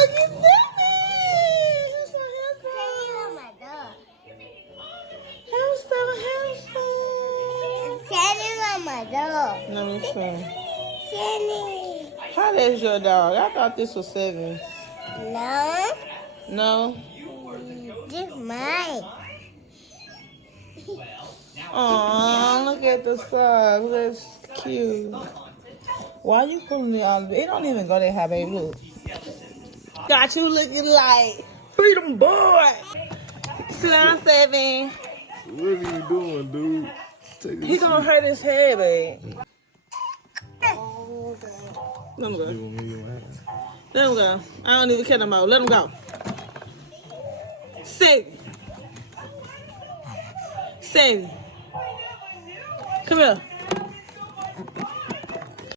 look at Sammy. That's my handsome. Let me see. How that's your dog? I thought this was Seven. No? This mine. Aw, look at the socks. That's cute. Why you pulling it all? It don't even go that high, baby. Look. Got you looking like Freedom Boy. Sit down, Seven. What are you doing, dude? Take He gonna hurt his head, babe. Let him go. Let him go. I don't even care no more. Let him go. Seven. Come here.